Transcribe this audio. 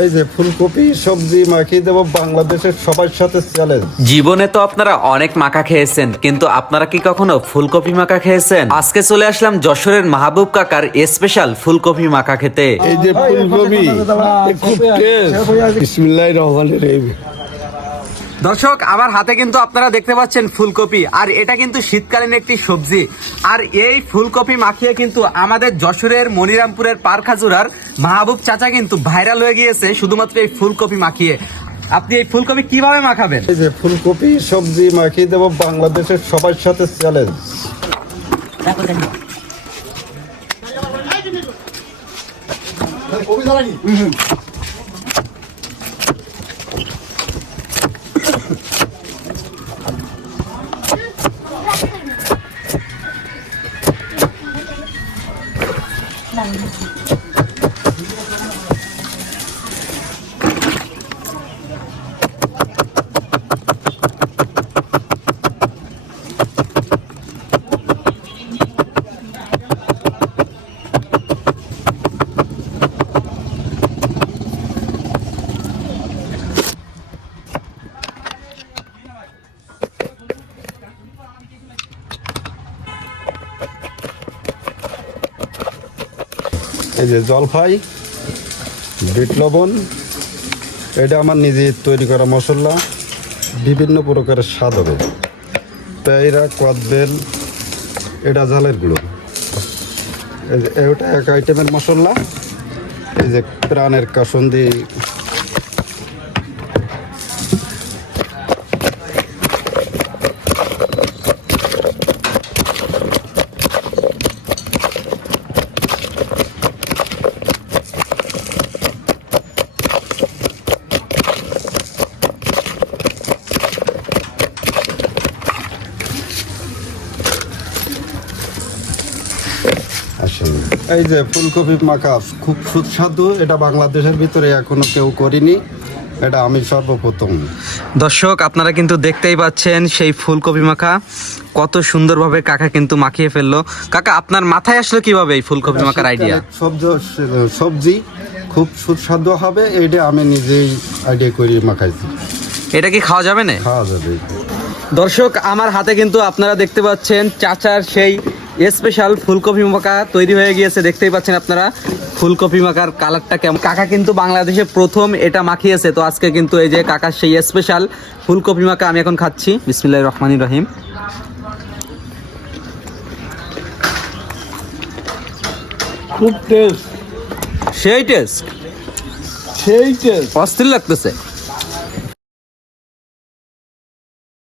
এই যে ফুলকপি সবজি মাখিয়ে দেবো বাংলাদেশের সবার সাথে চ্যালেঞ্জ জীবনে তো আপনারা অনেক মাখা খেয়েছেন কিন্তু আপনারা কি কখনো ফুলকপি মাখা খেয়েছেন? আজকে চলে আসলাম যশোরের মাহবুব কাকার স্পেশাল ফুলকপি মাখা খেতে। এই যে ফুলকপি খুব টেস্ট বিসমিল্লাহির রহমানির রহিম। দর্শক আমার হাতে কিন্তু আপনারা দেখতে পাচ্ছেন ফুলকপি আর এটা কিন্তু শীতকালীন একটি সবজি। আর এই ফুলকপি মাখিয়ে কিন্তু আমাদের যশোরের মনিরামপুরের পারখাজুরার মাহবুব চাচা কিন্তু ভাইরাল হয়ে গিয়েছে শুধুমাত্র এই ফুলকপি মাখিয়ে। আপনি এই ফুলকপি কীভাবে মাখাবেন? এই যে ফুলকপি সবজি মাখিয়ে দেব বাংলাদেশের সবার সাথে চ্যালেঞ্জ time. এই যে জলফাই, বিট লবণ, এটা আমার নিজে তৈরি করা মশলা, বিভিন্ন প্রকারের স্বাদ হবে। পেয়রা কদবেল এটা ঝালের গুঁড়ো। এই যে, এটা এক আইটেমের মশলা। এই যে প্রাণের কাসন্দি এই যে ফুলকপি মাখা খুব সুস্বাদু এটা বাংলাদেশের ভিতরে এখনও কেউ করিনি এটা আমি সর্বপ্রথম। দর্শক আপনারা কিন্তু দেখতেই পাচ্ছেন সেই ফুলকপি মাখা কত সুন্দরভাবে কাকা কিন্তু মাখিয়ে ফেলল। কাকা আপনার মাথায় আসলো কীভাবে এই ফুলকপি মাখার আইডিয়া সবজি সবজি খুব সুস্বাদু হবে এটা আমি নিজেই আইডিয়া করি মাখাইছি। এটা কি খাওয়া যাবে না? খাওয়া যাবে। দর্শক আমার হাতে কিন্তু আপনারা দেখতে পাচ্ছেন চাচার সেই স্পেশাল ফুলকপি মাখা তৈরি হয়ে গিয়েছে দেখতেই পাচ্ছেন আপনারা। ফুলকপি মাখার কালারটা কেমন। কাকা কিন্তু বাংলাদেশে প্রথম এটা মাখিয়েছে তো আজকে কিন্তু এই যে কাকার সেই স্পেশাল ফুলকপি মাখা আমি এখন খাচ্ছি। বিসমিল্লাহ রহমানি রহিম। খুব টেস্ট সেই টেস্ট সেই টেস্ট অস্থির লাগতেছে।